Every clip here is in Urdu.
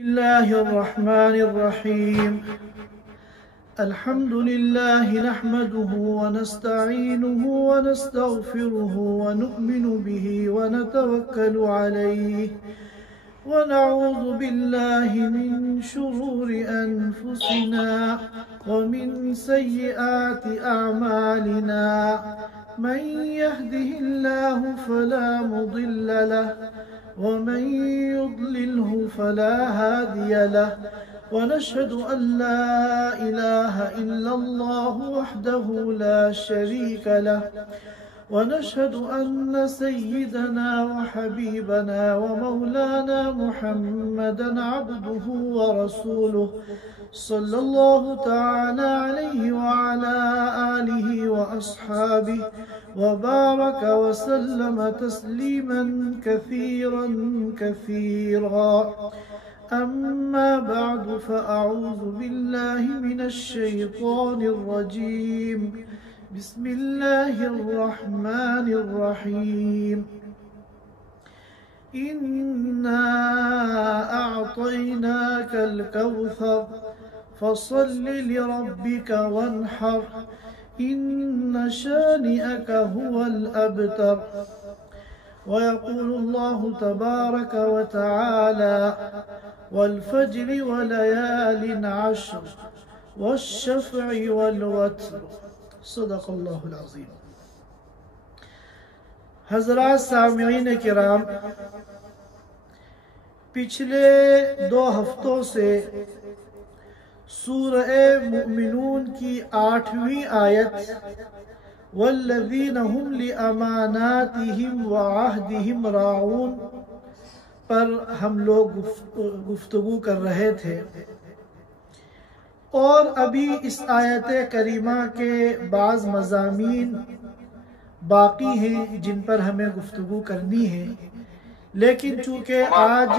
الله الرحمن الرحيم. الحمد لله نحمده ونستعينه ونستغفره ونؤمن به ونتوكل عليه ونعوذ بالله من شرور أنفسنا ومن سيئات أعمالنا. من يهده الله فلا مضل له ومن يضلله فلا هادي له. ونشهد أن لا إله إلا الله وحده لا شريك له. ونشهد أن سيدنا وحبيبنا ومولانا محمدا عبده ورسوله صلى الله تعالى عليه وعلى آله وأصحابه وبارك وسلم تسليما كثيرا كثيرا. أما بعد فأعوذ بالله من الشيطان الرجيم. بسم الله الرحمن الرحيم. إنا أعطيناك الكوثر فصل لربك وانحر إن شانئك هو الأبتر. ويقول الله تبارك وتعالى والفجر وليال عشر والشفع والوتر صدق اللہ العظیم. حضرات سامعین کرام، پچھلے 2 ہفتوں سے سورہ مؤمنون کی 8ویں آیت والذین هم لأماناتهم وعہدهم راعون پر ہم لوگ گفتگو کر رہے تھے، اور ابھی اس آیت کریمہ کے بعض مضامین باقی ہیں جن پر ہمیں گفتگو کرنی ہے. لیکن چونکہ آج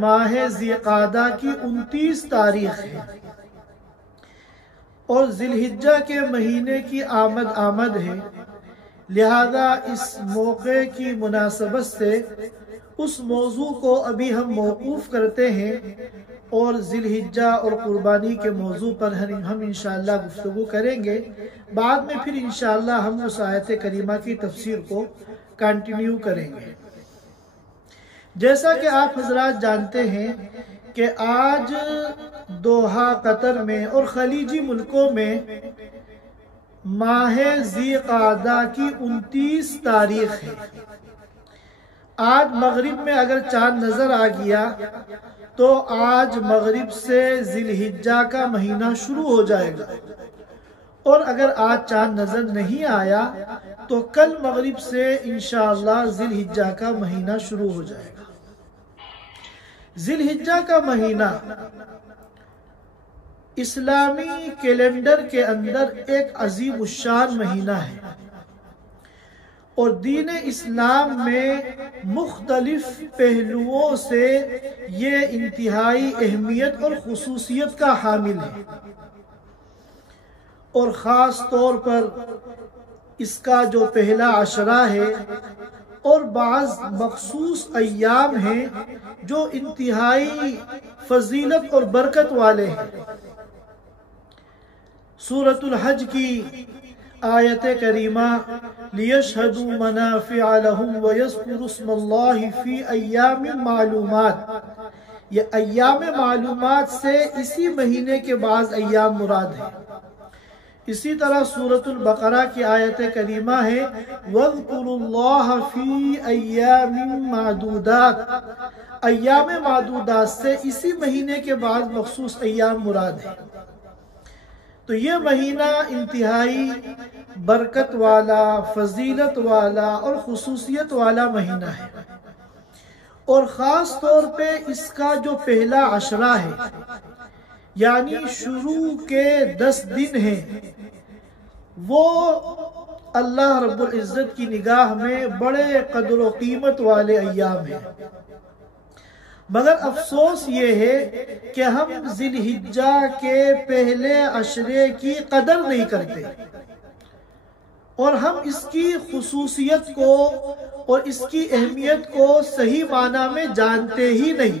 ماہ ذی القعدہ کی 29 تاریخ ہے اور ذی الحجہ کے مہینے کی آمد ہے، لہذا اس موقع کی مناسبت سے اس موضوع کو ابھی ہم موقوف کرتے ہیں اور ذی الحجہ اور قربانی کے موضوع پر ہم انشاءاللہ گفتگو کریں گے. بعد میں پھر انشاءاللہ ہم اس آیت کریمہ کی تفسیر کو کنٹینیو کریں گے. جیسا کہ آپ حضرات جانتے ہیں کہ آج دوحہ قطر میں اور خلیجی ملکوں میں ماہ ذی القعدہ کی 29 تاریخ ہے. آج مغرب میں اگر چاند نظر آ گیا تو آج مغرب سے ذی الحجہ کا مہینہ شروع ہو جائے گا، اور اگر آج چاند نظر نہیں آیا تو کل مغرب سے انشاءاللہ ذی الحجہ کا مہینہ شروع ہو جائے گا. ذی الحجہ کا مہینہ اسلامی کیلنڈر کے اندر ایک عظیم الشان مہینہ ہے، اور دین اسلام میں مختلف پہلوؤں سے یہ انتہائی اہمیت اور خصوصیت کا حامل ہے. اور خاص طور پر اس کا جو پہلا عشرہ ہے اور بعض مخصوص ایام ہیں جو انتہائی فضیلت اور برکت والے ہیں. سورۃ الحج کی آیت کریمہ لِيَشْهَدُوا مَنَافِعَ لَهُمْ وَيَذْكُرُوا اسْمَ اللَّهِ فِي أَيَّامٍ مَعْلُومَاتٍ، یہ ایام معلومات سے اسی مہینے کے بعض ایام مراد ہیں. اسی طرح سورۃ البقرہ کی آیت کریمہ ہے وَاذْكُرُوا اللَّهَ فِي أَيَّامٍ مَعْدُودَاتٍ، ایام معدودات سے اسی مہینے کے بعض مخصوص ایام مراد ہیں. تو یہ مہینہ انتہائی برکت والا، فضیلت والا اور خصوصیت والا مہینہ ہے، اور خاص طور پہ اس کا جو پہلا عشرہ ہے یعنی شروع کے 10 دن ہیں، وہ اللہ رب العزت کی نگاہ میں بڑے قدر و قیمت والے ایام ہیں. مگر افسوس یہ ہے کہ ہم ذی الحجہ کے پہلے عشرے کی قدر نہیں کرتے، اور ہم اس کی خصوصیت کو اور اس کی اہمیت کو صحیح معنی میں جانتے ہی نہیں.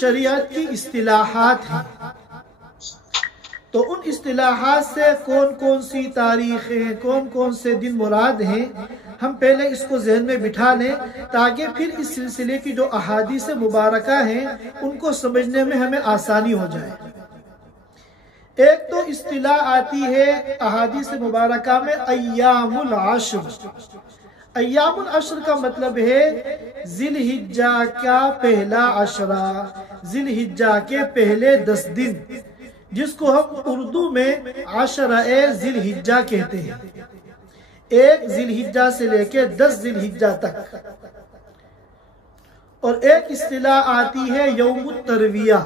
شریعت کی اصطلاحات ہیں، تو ان اصطلاحات سے کون کون سی تاریخیں، کون کون سے دن مراد ہیں، ہم پہلے اس کو ذہن میں بٹھا لیں تاکہ پھر اس سلسلے کی جو احادیث مبارکہ ہیں ان کو سمجھنے میں ہمیں آسانی ہو جائے۔ ایک تو اصطلاح آتی ہے احادیث مبارکہ میں ایام العشر۔ ایام العشر کا مطلب ہے ذی الحجہ کا پہلا عشرہ، ذی الحجہ کے پہلے 10 دن، جس کو ہم اردو میں عشرہ ذی الحجہ کہتے ہیں، 1 ذی الحجہ سے لے کے 10 ذی الحجہ تک۔ اور ایک اصطلاح آتی ہے یوم الترویہ،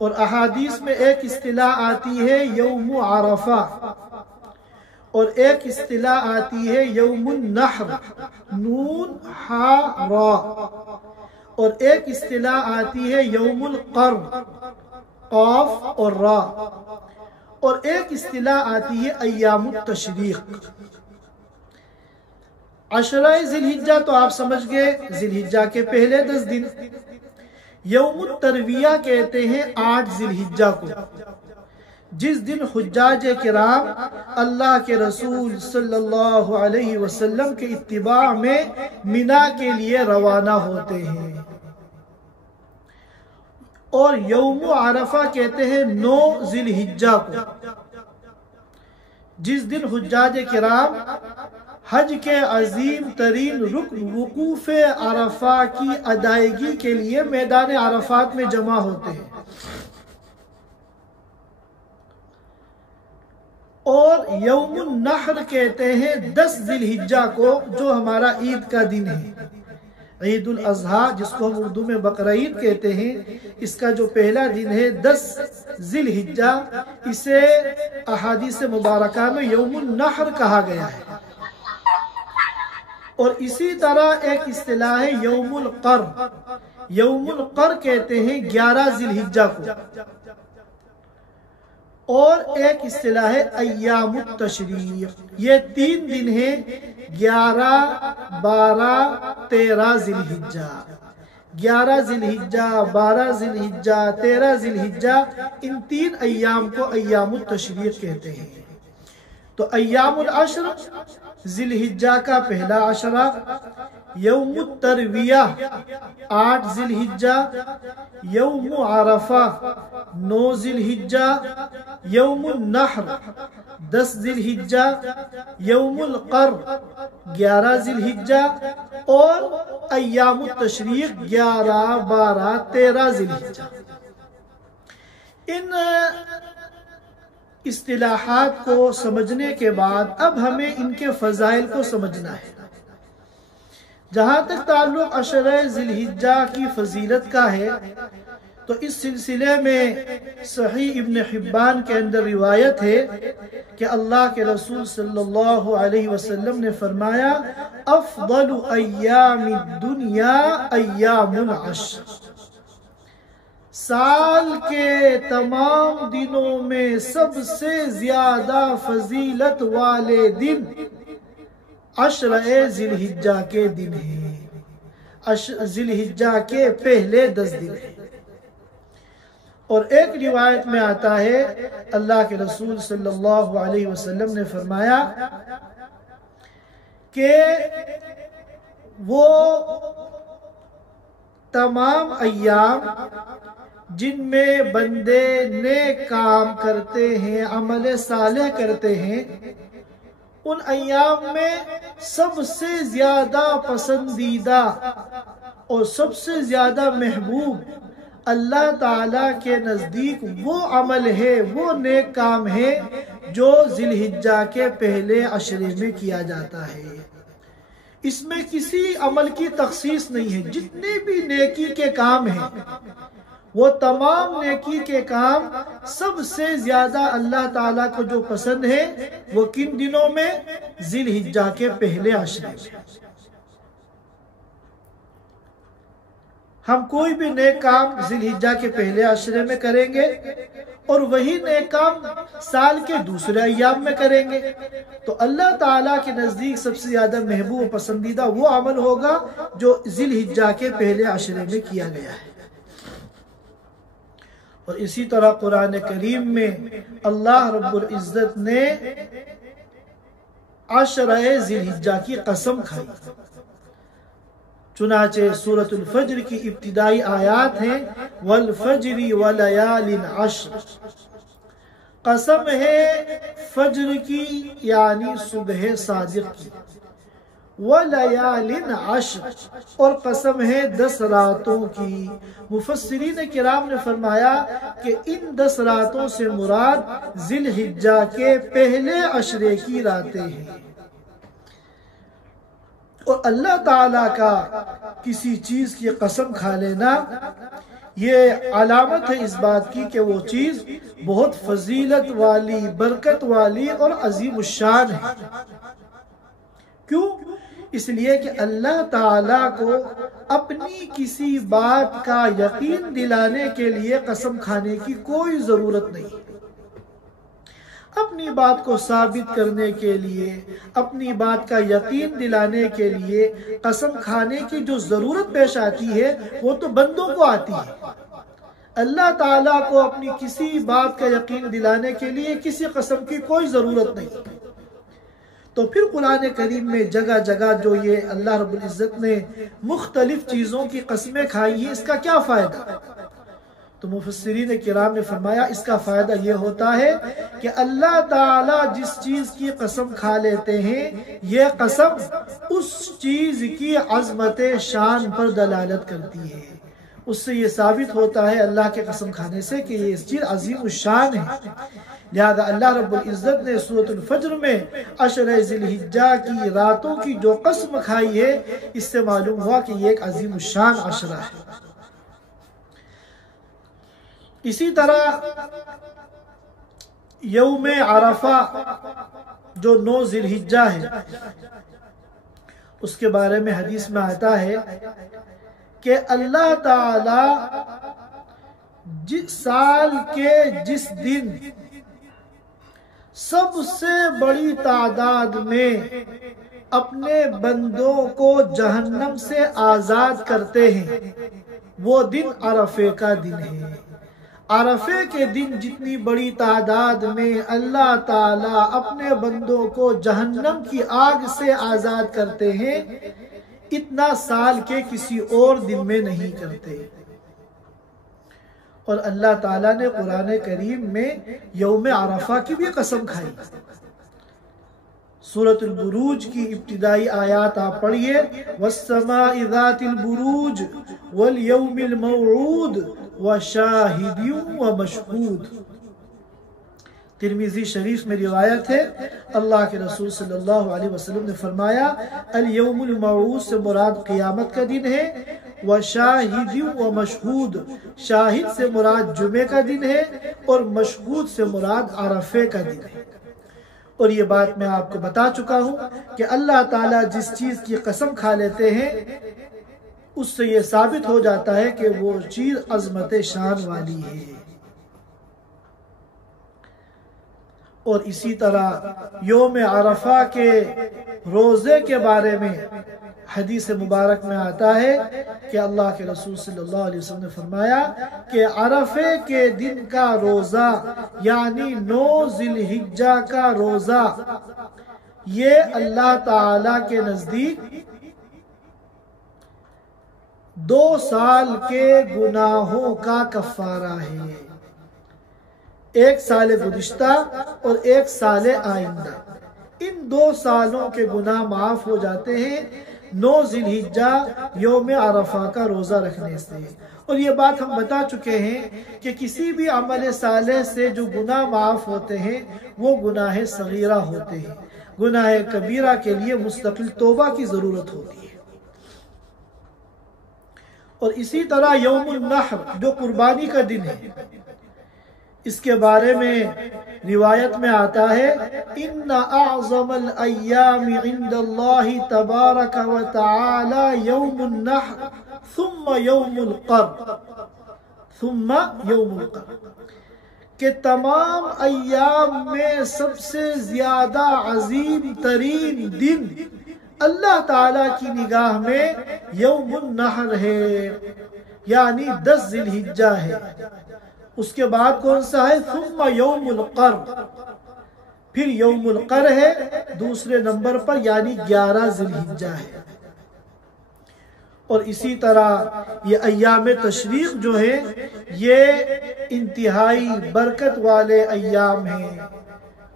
اور احادیث میں ایک اصطلاح آتی ہے یوم عرفہ، اور ایک اصطلاح آتی ہے یوم النحر، نون ہا را، اور ایک اصطلاح آتی ہے یوم القر، قاف اور را، اور ایک اصطلاح آتی ہے ایام التشریق۔ عشرہ ذی الحجہ تو آپ سمجھ گئے، ذی الحجہ کے پہلے 10 دن۔ یوم الترویہ کہتے ہیں 8 ذی الحجہ کو، جس دن حجاج کرام اللہ کے رسول صلی اللہ علیہ وسلم کے اتباع میں مینا کے لیے روانہ ہوتے ہیں۔ اور یوم عرفہ کہتے ہیں 9 ذی الحجہ کو، جس دن حجاج کرام حج کے عظیم ترین رکن وقوف عرفہ کی ادائیگی کے لیے میدان عرفات میں جمع ہوتے ہیں۔ اور یوم النحر کہتے ہیں 10 ذی الحجہ کو، جو ہمارا عید کا دن ہے، عید الاضحیٰ، جس کو ہم اردو میں بقرعید کہتے ہیں۔ اس کا جو پہلا دن ہے 10 ذی الحجہ، اسے احادیث مبارکہ میں یوم النحر کہا گیا ہے۔ اور اسی طرح ایک اصطلاح ہے یوم القر۔ یوم القر کہتے ہیں 11 ذی الحجہ کو، اور ایک اصطلاح ہے ایام التشریق۔ یہ 3 دن ہیں، 11 12 13 ذی الحجہ۔ 11 ذی الحجہ، 12 ذی الحجہ، 13 ذی الحجہ، ان 3 ایام کو ایام التشریق کہتے ہیں۔ تو ایام العشر، ذی الحجہ کا پہلا عشرہ، یوم الترویہ 8 ذی الحجہ، یوم عرفہ 9 ذی الحجہ، یوم النحر 10 ذی الحجہ، یوم القر 11 ذی الحجہ، اور ایام التشریق 11 12 13 ذی الحجہ۔ ان اصطلاحات کو سمجھنے کے بعد اب ہمیں ان کے فضائل کو سمجھنا ہے۔ جہاں تک تعلق عشرہ ذی الحجہ کی فضیلت کا ہے، تو اس سلسلے میں صحیح ابن حبان کے اندر روایت ہے کہ اللہ کے رسول صلی اللہ علیہ وسلم نے فرمایا افضل ایام الدنیا ایام العشر، سال کے تمام دنوں میں سب سے زیادہ فضیلت والے دن عشرہ ذی الحجہ کے دن ہیں، ذی الحجہ کے پہلے 10 دن ہیں۔ اور ایک روایت میں آتا ہے اللہ کے رسول صلی اللہ علیہ وسلم نے فرمایا کہ وہ تمام ایام جن میں بندے نیک کام کرتے ہیں، عمل صالح کرتے ہیں، ان ایام میں سب سے زیادہ پسندیدہ اور سب سے زیادہ محبوب اللہ تعالیٰ کے نزدیک وہ عمل ہے، وہ نیک کام ہے جو ذی الحجہ کے پہلے عشرے میں کیا جاتا ہے۔ اس میں کسی عمل کی تخصیص نہیں ہے، جتنے بھی نیکی کے کام ہیں وہ تمام نیکی کے کام سب سے زیادہ اللہ تعالیٰ کو جو پسند ہے وہ کن دنوں میں؟ ذی الحجہ کے پہلے عشرے میں۔ ہم کوئی بھی نیک کام ذوالحجہ کے پہلے عشرے میں کریں گے اور وہی نیک کام سال کے دوسرے ایام میں کریں گے تو اللہ تعالیٰ کے نزدیک سب سے زیادہ محبوب و پسندیدہ وہ عمل ہوگا جو ذوالحجہ کے پہلے عشرے میں کیا گیا ہے۔ اور اسی طرح قرآن کریم میں اللہ رب العزت نے عشرہ ذوالحجہ کی قسم کھائی، چنانچہ سورۃ الفجر کی ابتدائی آیات ہیں والفجر ولیال عشر، قسم ہے فجر کی یعنی صبح صادق کی، ولیال عشر اور قسم ہے 10 راتوں کی۔ مفسرین کرام نے فرمایا کہ ان 10 راتوں سے مراد ذوالحجہ کے پہلے عشرے کی راتیں ہیں۔ اور اللہ تعالیٰ کا کسی چیز کی قسم کھا لینا یہ علامت ہے اس بات کی کہ وہ چیز بہت فضیلت والی، برکت والی اور عظیم الشان ہے۔ کیوں؟ اس لیے کہ اللہ تعالیٰ کو اپنی کسی بات کا یقین دلانے کے لیے قسم کھانے کی کوئی ضرورت نہیں۔ اپنی بات کو ثابت کرنے کے لیے، اپنی بات کا یقین دلانے کے لیے قسم کھانے کی جو ضرورت پیش آتی ہے وہ تو بندوں کو آتی ہے۔ اللہ تعالیٰ کو اپنی کسی بات کا یقین دلانے کے لیے کسی قسم کی کوئی ضرورت نہیں۔ تو پھر قرآن کریم میں جگہ جگہ جو یہ اللہ رب العزت نے مختلف چیزوں کی قسمیں کھائی ہیں، اس کا کیا فائدہ؟ تو مفسرین کرام نے فرمایا اس کا فائدہ یہ ہوتا ہے کہ اللہ تعالیٰ جس چیز کی قسم کھا لیتے ہیں یہ قسم اس چیز کی عظمت شان پر دلالت کرتی ہے۔ اس سے یہ ثابت ہوتا ہے اللہ کے قسم کھانے سے کہ یہ چیز عظیم الشان ہے۔ لہذا اللہ رب العزت نے سورۃ الفجر میں عشرہ ذوالحجہ کی راتوں کی جو قسم کھائی ہے اس سے معلوم ہوا کہ یہ ایک عظیم الشان عشرہ ہے۔ اسی طرح یوم عرفہ جو 9 ذوالحجہ ہے اس کے بارے میں حدیث میں آتا ہے کہ اللہ تعالی جس سال کے جس دن سب سے بڑی تعداد میں اپنے بندوں کو جہنم سے آزاد کرتے ہیں وہ دن عرفے کا دن ہے۔ عرفے کے دن جتنی بڑی تعداد میں اللہ تعالیٰ اپنے بندوں کو جہنم کی آگ سے آزاد کرتے ہیں اتنا سال کے کسی اور دن میں نہیں کرتے۔ اور اللہ تعالیٰ نے قرآن کریم میں یوم عرفہ کی بھی قسم کھائی۔ سورۃ البروج کی ابتدائی آیات آپ پڑھیے وَالسَّمَاءِ ذَاتِ الْبُرُوجِ وَالْيَوْمِ الْمَوْعُودِ وَشَاهِدٍ وَمَشْهُودٍ۔ ترمذی شریف میں روایت ہے اللہ کے رسول صلی اللہ علیہ وسلم نے فرمایا الیوم الموعود سے مراد قیامت کا دن ہے، وَشَاهِدٍ وَمَشْهُودٍ شاہد سے مراد جمعے کا دن ہے اور مشہود سے مراد عرفے کا دن ہے۔ اور یہ بات میں آپ کو بتا چکا ہوں کہ اللہ تعالیٰ جس چیز کی قسم کھا لیتے ہیں اس سے یہ ثابت ہو جاتا ہے کہ وہ چیز عظمت شان والی ہے۔ اور اسی طرح یوم عرفہ کے روزے کے بارے میں حدیث مبارک میں آتا ہے کہ اللہ کے رسول صلی اللہ علیہ وسلم نے فرمایا کہ عرفے کے دن کا روزہ یعنی 9 ذوالحجہ کا روزہ یہ اللہ تعالی کے نزدیک 2 سال کے گناہوں کا کفارہ ہے، 1 سال گزشتہ اور 1 سال آئندہ۔ ان 2 سالوں کے گناہ معاف ہو جاتے ہیں 9 ذوالحجہ یوم عرفہ کا روزہ رکھنے سے۔ اور یہ بات ہم بتا چکے ہیں کہ کسی بھی عمل صالح سے جو گناہ معاف ہوتے ہیں وہ گناہ صغیرہ ہوتے ہیں، گناہ کبیرہ کے لیے مستقل توبہ کی ضرورت ہوتی ہے۔ اور اسی طرح یوم النحر جو قربانی کا دن ہے، اس کے بارے میں روایت میں آتا ہے ان اعظم الایام عند اللہ تبارک و تعالی یوم النحر ثم یوم القر کہ تمام ایام میں سب سے زیادہ عظیم ترین دن اللہ تعالیٰ کی نگاہ میں یوم النحر ہے، یعنی 10 ذی الحجہ ہے۔ اس کے بعد کون سا ہے؟ ثم یوم القر، پھر یوم القر ہے دوسرے نمبر پر، یعنی 11 ذی الحجہ ہے۔ اور اسی طرح یہ ایام تشریق جو ہے یہ انتہائی برکت والے ایام ہیں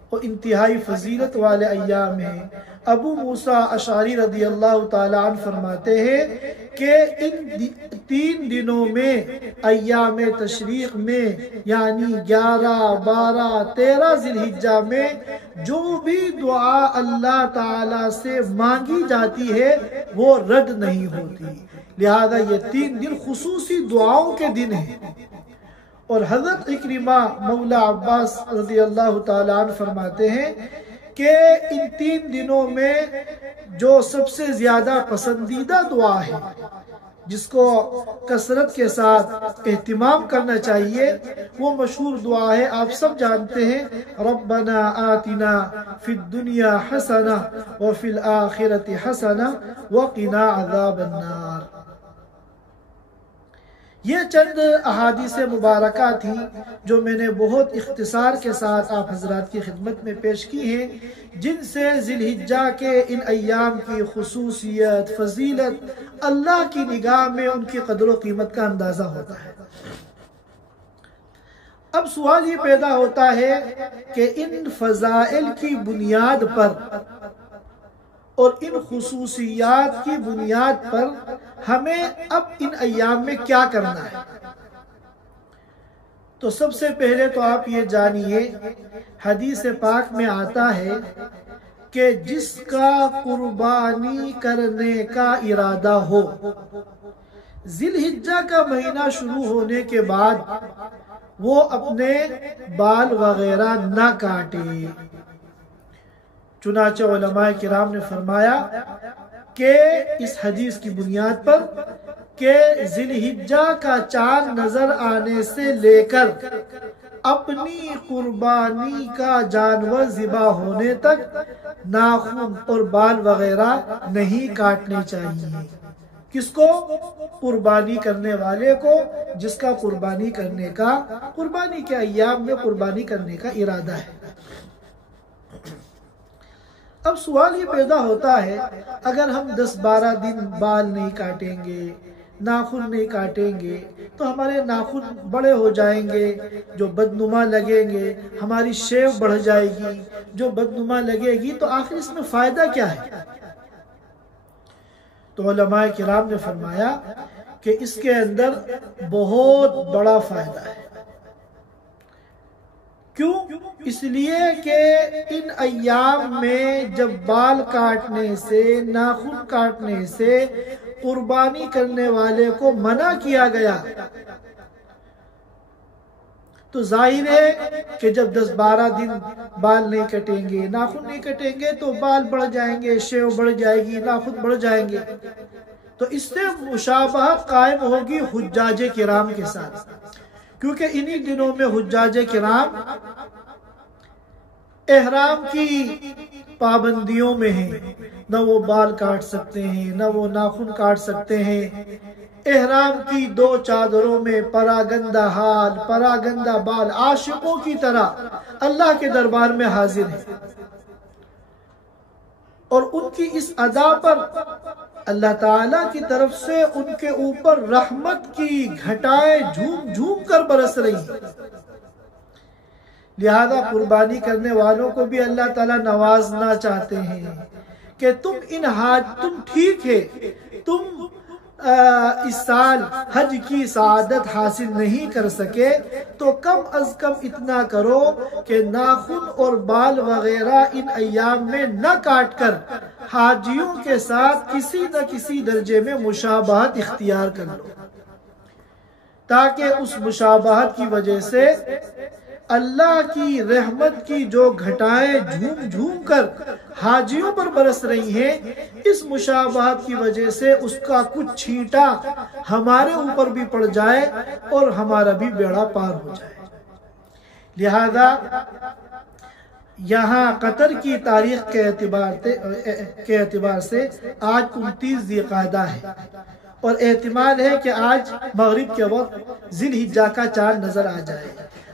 اور انتہائی فضیلت والے ایام ہیں۔ ابو موسیٰ اشعری رضی اللہ تعالیٰ عنہ فرماتے ہیں کہ ان 3 دنوں میں ایام تشریق میں یعنی 11، 12، 13 ذی الحجہ میں جو بھی دعا اللہ تعالیٰ سے مانگی جاتی ہے وہ رد نہیں ہوتی، لہذا یہ 3 دن خصوصی دعاؤں کے دن ہیں۔ اور حضرت اکرمہ مولا عباس رضی اللہ تعالیٰ عنہ فرماتے ہیں کہ ان 3 دنوں میں جو سب سے زیادہ پسندیدہ دعا ہے جس کو کثرت کے ساتھ اہتمام کرنا چاہیے وہ مشہور دعا ہے، آپ سب جانتے ہیں، ربنا آتنا فی الدنیا حسنہ وفی الآخرۃ حسنہ وقنا عذاب النار۔ یہ چند احادیث مبارکہ تھیں جو میں نے بہت اختصار کے ساتھ آپ حضرات کی خدمت میں پیش کی ہیں، جن سے ذی الحجہ کے ان ایام کی خصوصیت، فضیلت، اللہ کی نگاہ میں ان کی قدر و قیمت کا اندازہ ہوتا ہے۔ اب سوال یہ پیدا ہوتا ہے کہ ان فضائل کی بنیاد پر اور ان خصوصیات کی بنیاد پر ہمیں اب ان ایام میں کیا کرنا ہے۔ تو سب سے پہلے تو آپ یہ جانیے، حدیث پاک میں آتا ہے کہ جس کا قربانی کرنے کا ارادہ ہو، ذی الحجہ کا مہینہ شروع ہونے کے بعد وہ اپنے بال وغیرہ نہ کاٹے۔ چنانچہ علماء کرام نے فرمایا کہ اس حدیث کی بنیاد پر کہ ذی الحجہ کا چاند نظر آنے سے لے کر اپنی قربانی کا جانور ذبح ہونے تک ناخن اور بال وغیرہ نہیں کاٹنے چاہیے۔ کس کو؟ قربانی کرنے والے کو، جس کا قربانی کے ایام میں قربانی کرنے کا ارادہ ہے۔ اب سوال یہ پیدا ہوتا ہے، اگر ہم 10-12 دن بال نہیں کاٹیں گے، ناخن نہیں کاٹیں گے تو ہمارے ناخن بڑے ہو جائیں گے جو بدنما لگیں گے، ہماری شیو بڑھ جائے گی جو بدنما لگے گی، تو آخر اس میں فائدہ کیا ہے؟ تو علماء کرام نے فرمایا کہ اس کے اندر بہت بڑا فائدہ ہے۔ کیوں؟ اس لیے کہ ان ایام میں جب بال کاٹنے سے، ناخن کاٹنے سے قربانی کرنے والے کو منع کیا گیا، تو ظاہر ہے کہ جب 10-12 دن بال نہیں کٹیں گے، ناخن نہیں کٹیں گے تو بال بڑھ جائیں گے، شیو بڑھ جائے گی، ناخن بڑھ جائیں گے، تو اس سے مشابہت قائم ہوگی حجاج کرام کے ساتھ، کیونکہ انہی دنوں میں حجاج کرام احرام کی پابندیوں میں ہیں، نہ وہ بال کاٹ سکتے ہیں، نہ وہ ناخن کاٹ سکتے ہیں۔ احرام کی 2 چادروں میں پراگندہ حال، پراگندہ بال، عاشقوں کی طرح اللہ کے دربار میں حاضر ہیں، اور ان کی اس ادا پر اللہ تعالیٰ کی طرف سے ان کے اوپر رحمت کی گھٹائیں جھوم جھوم کر برس رہی ہیں۔ لہذا قربانی کرنے والوں کو بھی اللہ تعالیٰ نوازنا چاہتے ہیں کہ تم ٹھیک ہے، تم اس سال حج کی سعادت حاصل نہیں کر سکے تو کم از کم اتنا کرو کہ ناخن اور بال وغیرہ ان ایام میں نہ کاٹ کر حاجیوں کے ساتھ کسی نہ کسی درجے میں مشابہت اختیار کر لو، تاکہ اس مشابہت کی وجہ سے اللہ کی رحمت کی جو گھٹائیں جھوم جھوم کر حاجیوں پر برس رہی ہیں، اس مشابہت کی وجہ سے اس کا کچھ چھینٹا ہمارے اوپر بھی پڑ جائے اور ہمارا بھی بیڑا پار ہو جائے۔ لہذا یہاں قطر کی تاریخ کے اعتبار سے آج 29 ذی القعدہ ہے، اور احتمال ہے کہ آج مغرب کے وقت ذی الحجہ کا چاند نظر آ جائے۔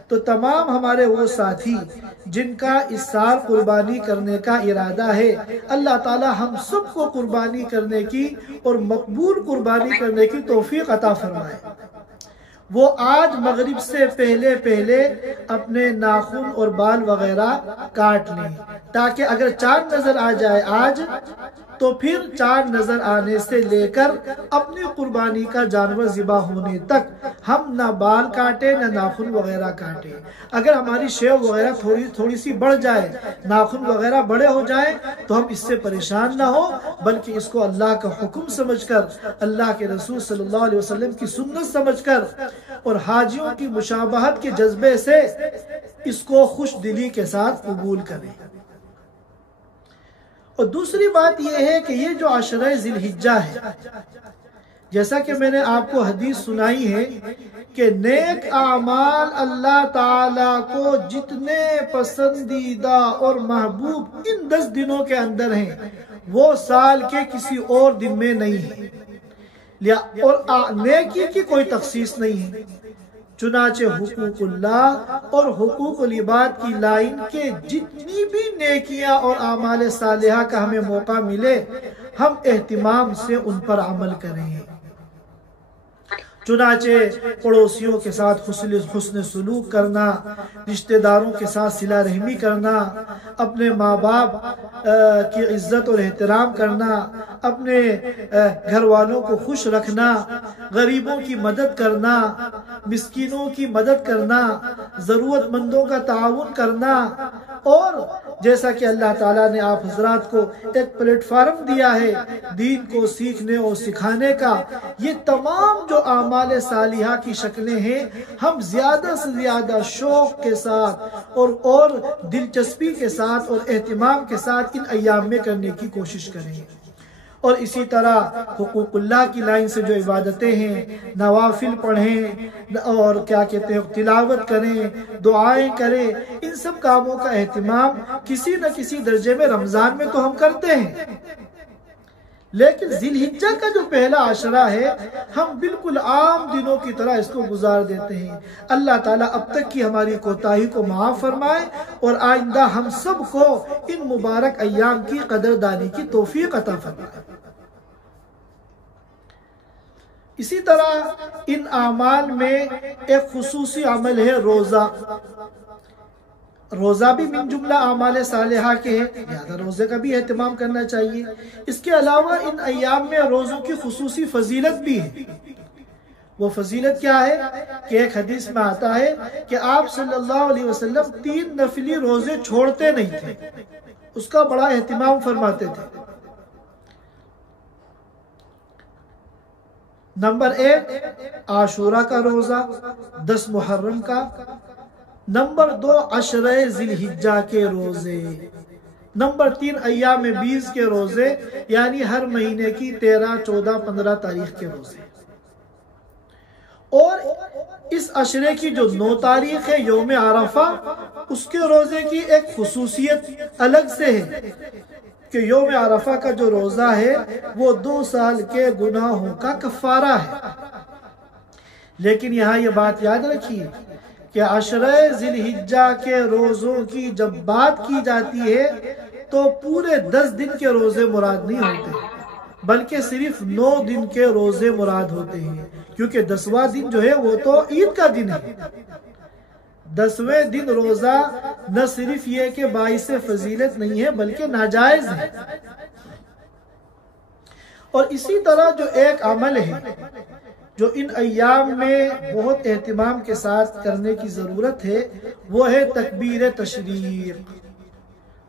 تو تمام ہمارے وہ ساتھی جن کا اس سال قربانی کرنے کا ارادہ ہے، اللہ تعالی ہم سب کو قربانی کرنے کی اور مقبول قربانی کرنے کی توفیق عطا فرمائے۔ وہ آج مغرب سے پہلے اپنے ناخن اور بال وغیرہ کاٹ لیں، تاکہ اگر چاند نظر آ جائے آج تو پھر چاند نظر آنے سے لے کر اپنی قربانی کا جانور ذبح ہونے تک ہم نہ بال کاٹے نہ ناخن وغیرہ کاٹے۔ اگر ہماری شیو وغیرہ تھوڑی سی بڑھ جائے، ناخن وغیرہ بڑے ہو جائیں، تو ہم اس سے پریشان نہ ہو، بلکہ اس کو اللہ کا حکم سمجھ کر، اللہ کے رسول صلی اللہ علیہ وسلم کی سنت سمجھ کر اور حاجیوں کی مشابہت کے جذبے سے اس کو خوش دلی کے ساتھ قبول کریں۔ اور دوسری بات یہ ہے کہ یہ جو عشرہ ذی الحجہ ہے، جیسا کہ میں نے آپ کو حدیث سنائی ہے کہ نیک اعمال اللہ تعالیٰ کو جتنے پسندیدہ اور محبوب ان 10 دنوں کے اندر ہیں، وہ سال کے کسی اور دن میں نہیں ہے، اور نیکی کی کوئی تخصیص نہیں ہے۔ چنانچہ حقوق اللہ اور حقوق العباد کی لائن کے جتنی بھی نیکیاں اور اعمال صالحہ کا ہمیں موقع ملے، ہم اہتمام سے ان پر عمل کریں۔ چنانچہ پڑوسیوں کے ساتھ حسن سلوک کرنا، رشتہ داروں کے ساتھ صلہ رحمی کرنا، اپنے ماں باپ کی عزت اور احترام کرنا، اپنے گھر والوں کو خوش رکھنا، غریبوں کی مدد کرنا، مسکینوں کی مدد کرنا، ضرورت مندوں کا تعاون کرنا، اور جیسا کہ اللہ تعالیٰ نے آپ حضرات کو ایک پلیٹ فارم دیا ہے دین کو سیکھنے اور سکھانے کا، یہ تمام جو اعمال صالحہ کی شکلیں ہیں، ہم زیادہ سے زیادہ شوق کے ساتھ اور دلچسپی کے ساتھ اور اہتمام کے ساتھ ان ایام میں کرنے کی کوشش کریں۔ اور اسی طرح حقوق اللہ کی لائن سے جو عبادتیں ہیں، نوافل پڑھیں اور کیا کہتے ہیں تلاوت کریں، دعائیں کریں، ان سب کاموں کا اہتمام کسی نہ کسی درجے میں رمضان میں تو ہم کرتے ہیں، لیکن ذی الحجہ کا جو پہلا عشرہ ہے ہم بالکل عام دنوں کی طرح اس کو گزار دیتے ہیں۔ اللہ تعالیٰ اب تک کی ہماری کوتاہی کو معاف فرمائے اور آئندہ ہم سب کو ان مبارک ایام کی قدردانی کی توفیق عطا فرمائے۔ اسی طرح ان اعمال میں ایک خصوصی عمل ہے روزہ۔ روزہ بھی من جملہ اعمال صالحہ کے ہیں، لہذا روزے کا بھی اہتمام کرنا چاہیے۔ اس کے علاوہ ان ایام میں روزوں کی خصوصی فضیلت بھی ہے۔ وہ فضیلت کیا ہے کہ ایک حدیث میں آتا ہے کہ آپ صلی اللہ علیہ وسلم 3 نفلی روزے چھوڑتے نہیں تھے، اس کا بڑا اہتمام فرماتے تھے۔ نمبر 1 عاشورہ کا روزہ، 10 محرم کا۔ نمبر 2 عشرہ ذی الحجہ کے روزے۔ نمبر 3 ایام 20 کے روزے، یعنی ہر مہینے کی 13، 14، 15 تاریخ کے روزے۔ اور اس عشرے کی جو 9 تاریخ ہے یوم عرفہ، اس کے روزے کی ایک خصوصیت الگ سے ہے کہ یوم عرفہ کا جو روزہ ہے وہ 2 سال کے گناہوں کا کفارہ ہے۔ لیکن یہاں یہ بات یاد رکھیے کہ عشرہ ذی الحجہ کے روزوں کی جب بات کی جاتی ہے تو پورے 10 دن کے روزے مراد نہیں ہوتے، بلکہ صرف 9 دن کے روزے مراد ہوتے ہیں، کیونکہ 10واں دن جو ہے وہ تو عید کا دن ہے۔ 10ویں دن روزہ نہ صرف یہ کہ باعث فضیلت نہیں ہے بلکہ ناجائز ہے۔ اور اسی طرح جو ایک عمل ہے جو ان ایام میں بہت اہتمام کے ساتھ کرنے کی ضرورت ہے، وہ ہے تکبیر تشریق،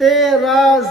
13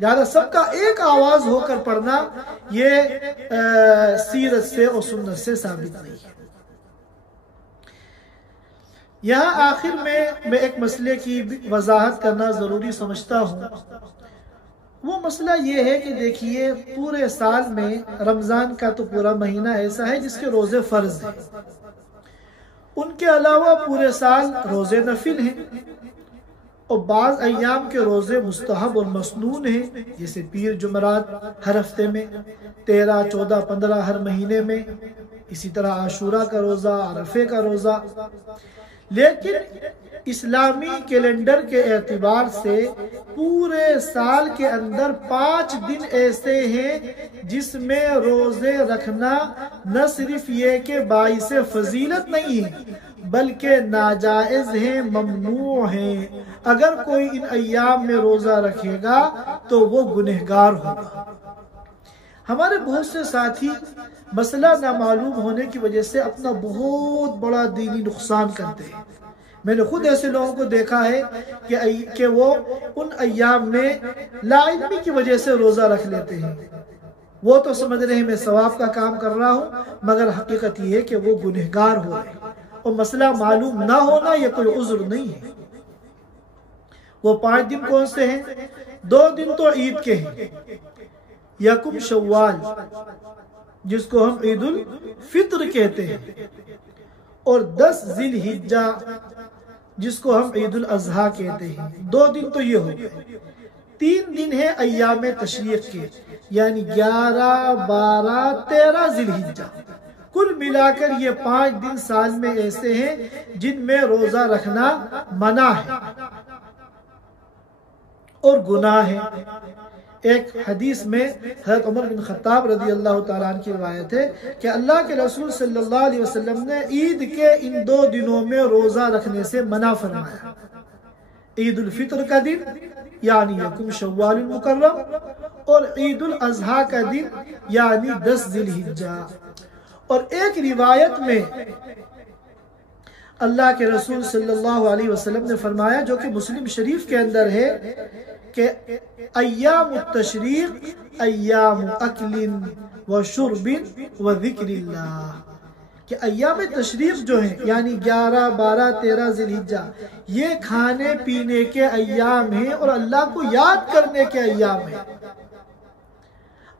لہذا سب کا ایک آواز ہو کر پڑھنا یہ سیرت سے اور سنت سے ثابت نہیں ہے۔ یہاں آخر میں ایک مسئلے کی وضاحت کرنا ضروری سمجھتا ہوں۔ وہ مسئلہ یہ ہے کہ دیکھیے پورے سال میں رمضان کا تو پورا مہینہ ایسا ہے جس کے روزے فرض ہیں، ان کے علاوہ پورے سال روزے نفل ہیں، اور بعض ایام کے روزے مستحب اور مسنون ہیں، جیسے پیر جمعرات ہر ہفتے میں، 13، 14، 15 ہر مہینے میں، اسی طرح عاشورہ کا روزہ، عرفے کا روزہ۔ لیکن اسلامی کیلنڈر کے اعتبار سے پورے سال کے اندر 5 دن ایسے ہیں جس میں روزے رکھنا نہ صرف یہ کہ باعث فضیلت نہیں ہے بلکہ ناجائز ہیں، ممنوع ہیں۔ اگر کوئی ان ایام میں روزہ رکھے گا تو وہ گنہگار ہوگا۔ ہمارے بہت سے ساتھی مسئلہ نامعلوم ہونے کی وجہ سے اپنا بہت بڑا دینی نقصان کرتے ہیں۔ میں نے خود ایسے لوگوں کو دیکھا ہے کہ وہ ان ایام میں لا علمی کی وجہ سے روزہ رکھ لیتے ہیں۔ وہ تو سمجھ رہے ہیں میں ثواب کا کام کر رہا ہوں، مگر حقیقت یہ ہے کہ وہ گنہگار ہو رہے ہیں، اور مسئلہ معلوم نہ ہونا یہ کوئی عذر نہیں ہے۔ وہ 5 دن کون سے ہیں؟ 2 دن تو عید کے ہیں، یکم شوال جس کو ہم عید الفطر کہتے ہیں، اور 10 ذی الحجہ جس کو ہم عید الاضحیٰ کہتے ہیں۔ 2 دن تو یہ ہو گئے۔ 3 دن ہیں ایام تشریق کے، یعنی 11، 12، 13 ذی الحجہ۔ کل ملا کر یہ 5 دن سال میں ایسے ہیں جن میں روزہ رکھنا منع ہے اور گناہ ہے۔ ایک حدیث میں حضرت عمر بن خطاب رضی اللہ تعالیٰ عنہ کی روایت ہے کہ اللہ کے رسول صلی اللہ علیہ وسلم نے عید کے ان 2 دنوں میں روزہ رکھنے سے منع فرمایا۔ عید الفطر کا دن یعنی یکم شوال المکرم، اور عید الاضحیٰ کا دن یعنی 10 ذی الحجہ۔ اور ایک روایت میں اللہ کے رسول صلی اللہ علیہ وسلم نے فرمایا، جو کہ مسلم شریف کے اندر ہے، کہ ایام التشریق ایام اکل و شرب و ذکر اللہ، کہ ایام تشریق جو ہیں یعنی 11، 12، 13 ذی الحجہ یہ کھانے پینے کے ایام ہیں اور اللہ کو یاد کرنے کے ایام ہیں۔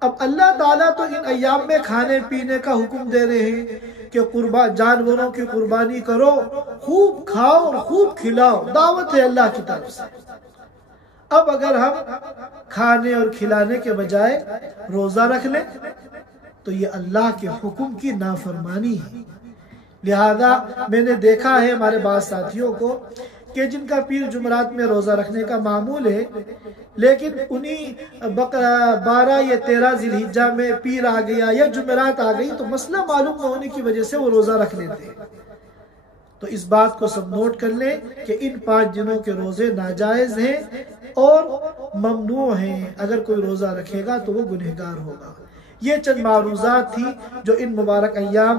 اب اللہ تعالیٰ تو ان ایام میں کھانے پینے کا حکم دے رہے ہیں کہ جانوروں کی قربانی کرو، خوب کھاؤ اور خوب کھلاؤ، دعوت ہے اللہ کی طرف سے۔ اب اگر ہم کھانے اور کھلانے کے بجائے روزہ رکھ لیں تو یہ اللہ کے حکم کی نافرمانی ہے۔ لہذا میں نے دیکھا ہے ہمارے بعض ساتھیوں کو کہ جن کا پیر جمعرات میں روزہ رکھنے کا معمول ہے، لیکن انہی 12 یا 13 ذی الحجہ میں پیر آ گیا یا جمعرات آ گئی تو مسئلہ معلوم نہ ہونے کی وجہ سے وہ روزہ رکھ لیتے ہیں۔ تو اس بات کو سب نوٹ کر لیں کہ ان 5 دنوں کے روزے ناجائز ہیں اور ممنوع ہیں۔ اگر کوئی روزہ رکھے گا تو وہ گنہگار ہوگا۔ یہ چند معروضات تھی جو ان مبارک ایام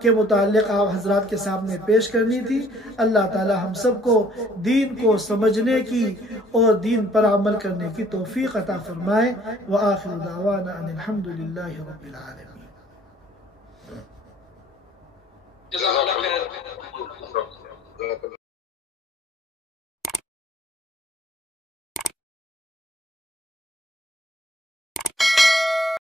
کے متعلق آپ حضرات کے سامنے پیش کرنی تھی۔ اللہ تعالی ہم سب کو دین کو سمجھنے کی اور دین پر عمل کرنے کی توفیق عطا فرمائے۔ وآخر دعوانا ان الحمد للہ رب العالمین۔